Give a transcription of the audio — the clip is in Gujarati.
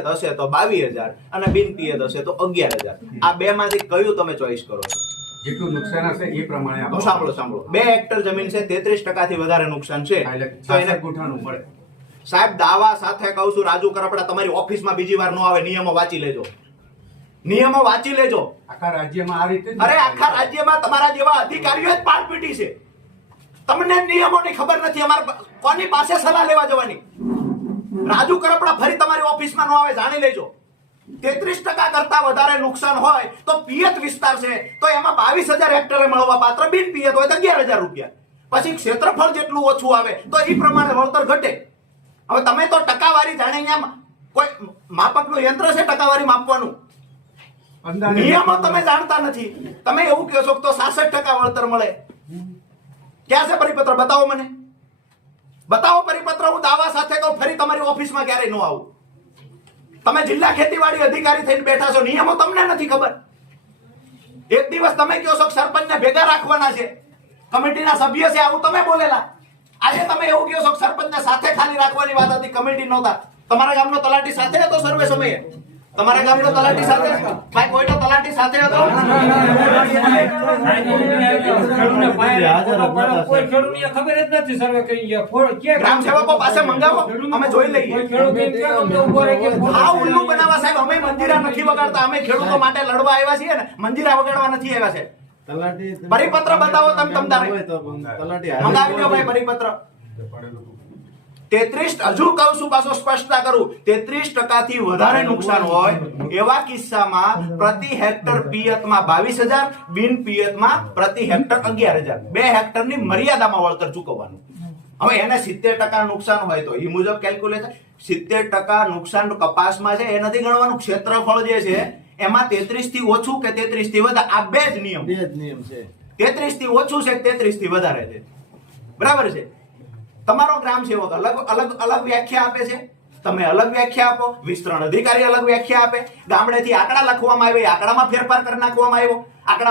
હશે તો બાવીસ હજાર અને બિન પિયત હશે તો અગિયાર હજાર. આ બે માંથી કયું તમે ચોઈસ કરો છો? જેટલું નુકસાન હશે એ પ્રમાણે સાંભળો સાંભળો. બે હેક્ટર જમીન છે તેત્રીસ ટકાથી વધારે નુકસાન છે. તો એને છાસઠ મળે. સાહેબ દાવા સાથે કહું છું રાજુ કરપડા તમારી ઓફિસમાં બીજી વાર ન આવે નિયમો વાંચી લેજો. નિયમો વાંચી લેજો. આખા રાજ્યમાં આ રીતે અરે આખા રાજ્યમાં તમારા જેવા અધિકારીઓ જ છે. તમને નિયમોની ખબર નથી અમારે કોની પાસે સલાહ લેવા જવાની? રાજુ કરપડા ફરી તમારી ઓફિસમાં ન આવે જાણી લેજો. તેત્રીસ ટકા કરતા વધારે નુકસાન હોય તો પિયત વિસ્તાર છે. તો એમાં બાવીસ હજાર હેક્ટરે મળવા પાત્ર બિન પિયત હોય તો અગિયાર હજાર રૂપિયા. પછી ક્ષેત્રફળ જેટલું ઓછું આવે તો એ પ્રમાણે વળતર ઘટે. હવે તમે તો ટકાવારી જાણે અહીંયા કોઈ માપકનું યંત્ર છે ટકાવારી માપવાનું? નિયમો તમે જાણતા નથી. તમે એવું કહો છો તો સાસઠ ટકા વળતર મળે. ક્યાં છે પરિપત્ર? બતાવો મને. બતાવો પરિપત્ર, હું દાવા સાથે કહું, ફરી તમારી ઓફિસમાં ક્યારે ન આવું. તમે જિલ્લા ખેતીવાડી અધિકારી થઈને બેઠા છો, નિયમો તમને નથી ખબર. એક દિવસ તમે કહો છો સરપંચને ભેગા રાખવાના છે. કમિટીના સભ્ય છે, આવું તમે બોલેલા. આજે તમે એવું કહો છો સરપંચને સાથે ખાલી રાખવાની વાત હતી, કમિટી નહોતા. તમારા ગામનો તલાટી સાથે હતો સર્વે સમયે. તમારા ગામનો તલાટી સાથે ભાઈ કોઈનો તલાટી સાથે હતો? કોઈ ખેડૂતને ખબર જ નથી સર્વે કરી ગયા ફોડ ક્યાં ગ્રામ સેવકો પાસે મંગાવો અમે જોઈ લઈએ. કોઈ ખેડૂત એમ કે અમને ઊભો રહી કે ફોડ આ ઉલ્લુ બનાવવા સાહેબ અમે મંજીરા નથી વગાડતા અમે ખેડૂતો માટે લડવા આવ્યા છીએ ને મંજીરા વગાડવા નથી આવ્યા છે તલાટી પરિપત્ર બતાવો તમે તમદારે તલાટી મંગાવી લો ભાઈ પરિપત્ર. તેત્રીસ હજુ કહું છું પાછો સ્પષ્ટતા કરું. તેત્રીસ ટકાથી વધારે નુકસાન હોય એવા કિસ્સામાં પ્રતિ હેક્ટર પિયતમાં બાવીસ હજાર બિન પિયતમાં પ્રતિ હેક્ટર અગિયાર હજાર. બે હેક્ટરની મર્યાદામાં વળતર ચૂકવવાનું. હવે એને સિત્તેર ટકા નુકસાન હોય તો એ મુજબ કેલ્ક્યુલેશન સિત્તેર ટકા નુકસાન કપાસમાં છે એ નથી ગણવાનું. ક્ષેત્રફળ જે છે એમાં તેત્રીસથી ઓછું કે તેત્રીસથી વધારે? આ બે જ નિયમ. બે જ નિયમ છે. તેત્રીસથી ઓછું છે તેત્રીસથી વધારે છે. બરાબર છે? તમારો ગ્રામ સેવક અલગ અલગ અલગ વ્યાખ્યા આપે છે? તમે અલગ વ્યાખ્યા આપો, વિસ્તરણ અધિકારી અલગ વ્યાખ્યા આપે. ગામડેથી આંકડા લખવામાં આવે એ આંકડામાં ફેરફાર કરી નાખવામાં આવ્યો. આંકડા